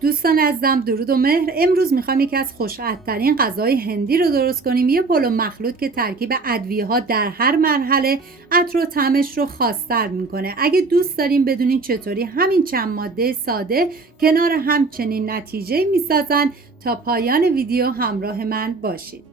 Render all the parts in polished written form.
دوستان عزیزم درود و مهر. امروز میخوام یکی از خوش‌عطرترین غذای هندی رو درست کنیم. یه پلو مخلوط که ترکیب ادویه‌ها در هر مرحله عطر و طعمش رو خاص‌تر میکنه. اگه دوست دارین بدونین چطوری همین چند ماده ساده کنار هم چنین نتیجه میسازن، تا پایان ویدیو همراه من باشید.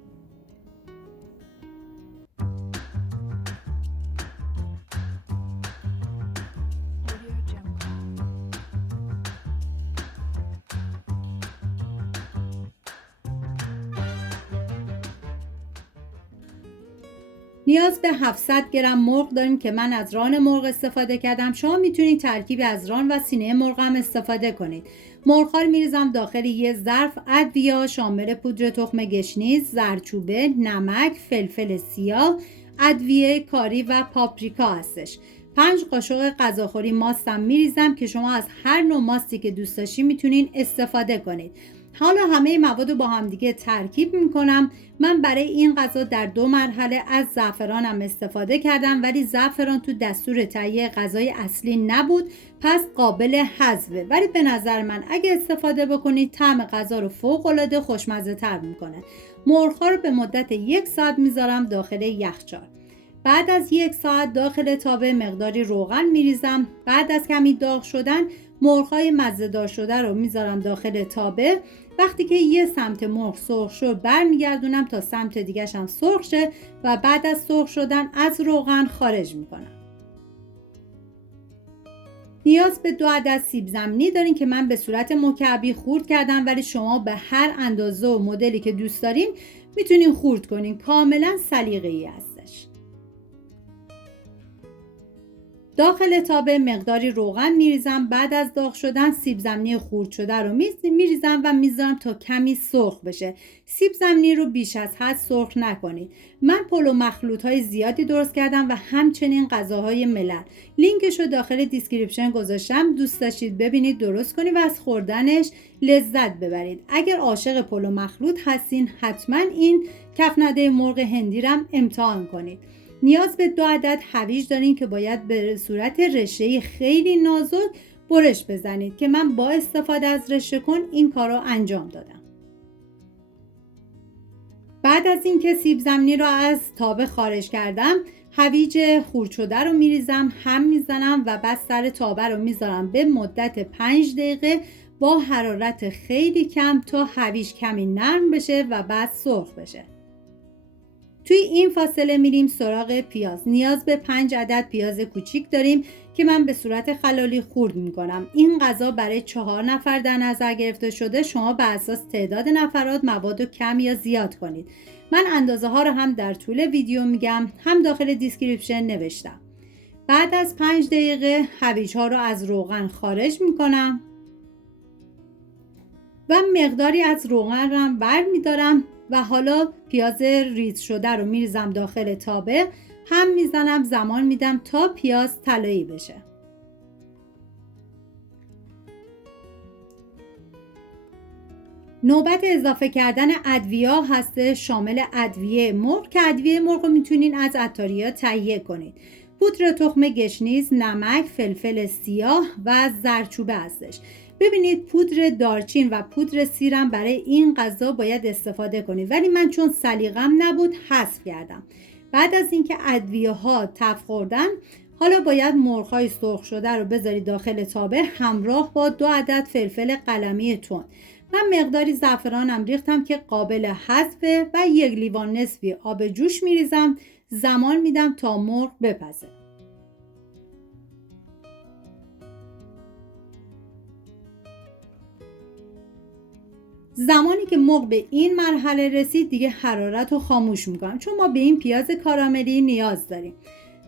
نیاز به 700 گرم مرغ داریم که من از ران مرغ استفاده کردم. شما میتونید ترکیب از ران و سینه مرغ هم استفاده کنید. مرغ‌ها رو میریزم داخل یه ظرف. ادویه‌ها شامل پودر تخم گشنیز، زردچوبه، نمک، فلفل سیاه، ادویه کاری و پاپریکا هستش. 5 قاشق غذاخوری ماستم میریزم که شما از هر نوع ماستی که دوست داشتین میتونین استفاده کنید. حالا همه مواد رو با هم دیگه ترکیب میکنم. من برای این غذا در 2 مرحله از زعفرانم استفاده کردم، ولی زعفران تو دستور تهیه غذای اصلی نبود، پس قابل حذفه. ولی به نظر من اگه استفاده بکنید طعم غذا رو فوق العاده خوشمزه تر میکنه. مرغ‌ها رو به مدت 1 ساعت میذارم داخل یخچال. بعد از 1 ساعت داخل تابه مقداری روغن میریزم. بعد از کمی داغ شدن مرغ‌های مزه‌دار شده رو میذارم داخل تابه. وقتی که یه سمت مرغ سرخ شد برمیگردونم تا سمت دیگه‌ش هم سرخ شه و بعد از سرخ شدن از روغن خارج میکنم. نیاز به 2 عدد سیب زمینی دارین که من به صورت مکعبی خورد کردم، ولی شما به هر اندازه و مدلی که دوست دارین میتونین خورد کنین. کاملا سلیقه‌ای هستش. داخل تابه مقداری روغن میریزم. بعد از داغ شدن سیب زمینی خورد شده رو میریزم و میذارم تا کمی سرخ بشه. سیب زمینی رو بیش از حد سرخ نکنید. من پلو مخلوط های زیادی درست کردم و همچنین غذاهای ملل. لینکش رو داخل دیسکریپشن گذاشتم. دوست داشتید ببینید درست کنید و از خوردنش لذت ببرید. اگر عاشق پلو مخلوط هستین حتما این کفنده مرغ هندی رو امتحان کنید. نیاز به 2 عدد هویج دارین که باید به صورت رشته خیلی نازک برش بزنید که من با استفاده از رشته کن این کار رو انجام دادم. بعد از اینکه سیب زمینی رو از تابه خارج کردم هویج خورد شده رو میریزم، هم میزنم و بعد سر تابه رو میذارم به مدت 5 دقیقه با حرارت خیلی کم تا هویج کمی نرم بشه و بعد سرخ بشه. توی این فاصله میریم سراغ پیاز. نیاز به 5 عدد پیاز کوچیک داریم که من به صورت خلالی خورد میکنم. این غذا برای 4 نفر در نظر گرفته شده. شما بر اساس تعداد نفرات مواد رو کم یا زیاد کنید. من اندازه ها رو هم در طول ویدیو میگم، هم داخل دیسکریپشن نوشتم. بعد از 5 دقیقه هویج ها رو از روغن خارج میکنم و مقداری از روغن رو برمیدارم و حالا پیاز ریز شده رو میریزم داخل تابه، هم میزنم زمان میدم تا پیاز طلایی بشه. نوبت اضافه کردن ادویه هست، شامل ادویه مرغ که ادویه مرغ رو میتونین از عطاری‌ها تهیه کنید. پودر تخم گشنیز، نمک، فلفل سیاه و زردچوبه هستش. ببینید پودر دارچین و پودر سیرم برای این غذا باید استفاده کنید، ولی من چون سلیقم نبود حذف کردم. بعد از اینکه ادویه ها تف خوردن حالا باید مرغ‌های سرخ شده رو بذارید داخل تابه همراه با 2 عدد فلفل قلمی تند. من مقداری زعفرانم ریختم که قابل حذفه و 1 لیوان نصفی آب جوش میریزم. زمان میدم تا مرغ بپزه. زمانی که مرغ به این مرحله رسید دیگه حرارت رو خاموش میکنم، چون ما به این پیاز کاراملی نیاز داریم.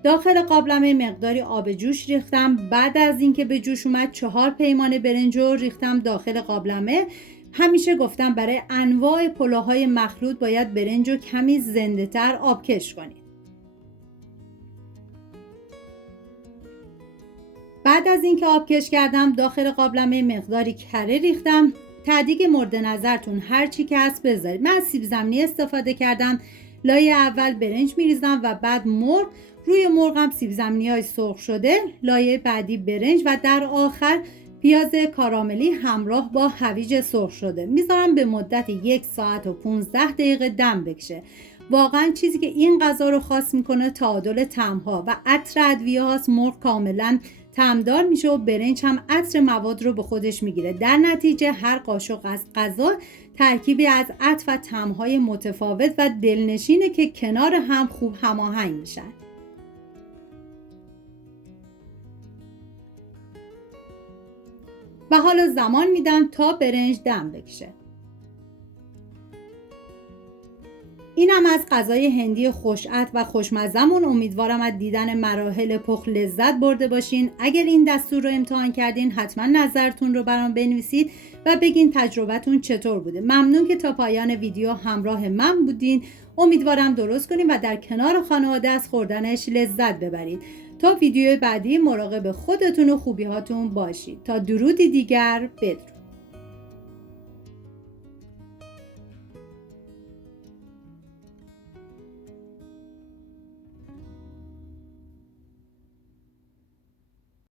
داخل قابلمه مقداری آب جوش ریختم. بعد از اینکه به جوش اومد 4 پیمانه برنج رو ریختم داخل قابلمه. همیشه گفتم برای انواع پلوهای مخلوط باید برنج رو کمی زنده تر آبکش کنید. بعد از اینکه آبکش کردم داخل قابلمه مقداری کره ریختم. تدیگ مورد نظرتون هر چی که هست بذارید. من از سیب زمینی استفاده کردم. لایه اول برنج میریزم و بعد مرغ. روی مرغم سیب زمینی های سرخ شده، لایه بعدی برنج و در آخر پیاز کاراملی همراه با هویج سرخ شده میذارم به مدت 1 ساعت و 15 دقیقه دم بکشه. واقعا چیزی که این غذا رو خاص میکنه تعادل طعم‌ها و عطر ادویه هاست. مرغ کاملا طعمدار میشه و برنج هم عطر مواد رو به خودش میگیره. در نتیجه هر قاشق از غذا ترکیبی از عطر و طعم‌های متفاوت و دلنشینه که کنار هم خوب هماهنگ میشن. و حالا زمان میدم تا برنج دم بکشه. اینم از غذای هندی خوش‌عطر و خوشمزه‌مون. امیدوارم از دیدن مراحل پخت لذت برده باشین. اگر این دستور رو امتحان کردین حتما نظرتون رو برام بنویسید و بگین تجربتون چطور بوده. ممنون که تا پایان ویدیو همراه من بودین. امیدوارم درست کنین و در کنار خانواده از خوردنش لذت ببرید. تا ویدیو بعدی مراقب خودتون و خوبی‌هاتون باشید. تا درودی دیگر، بدرود.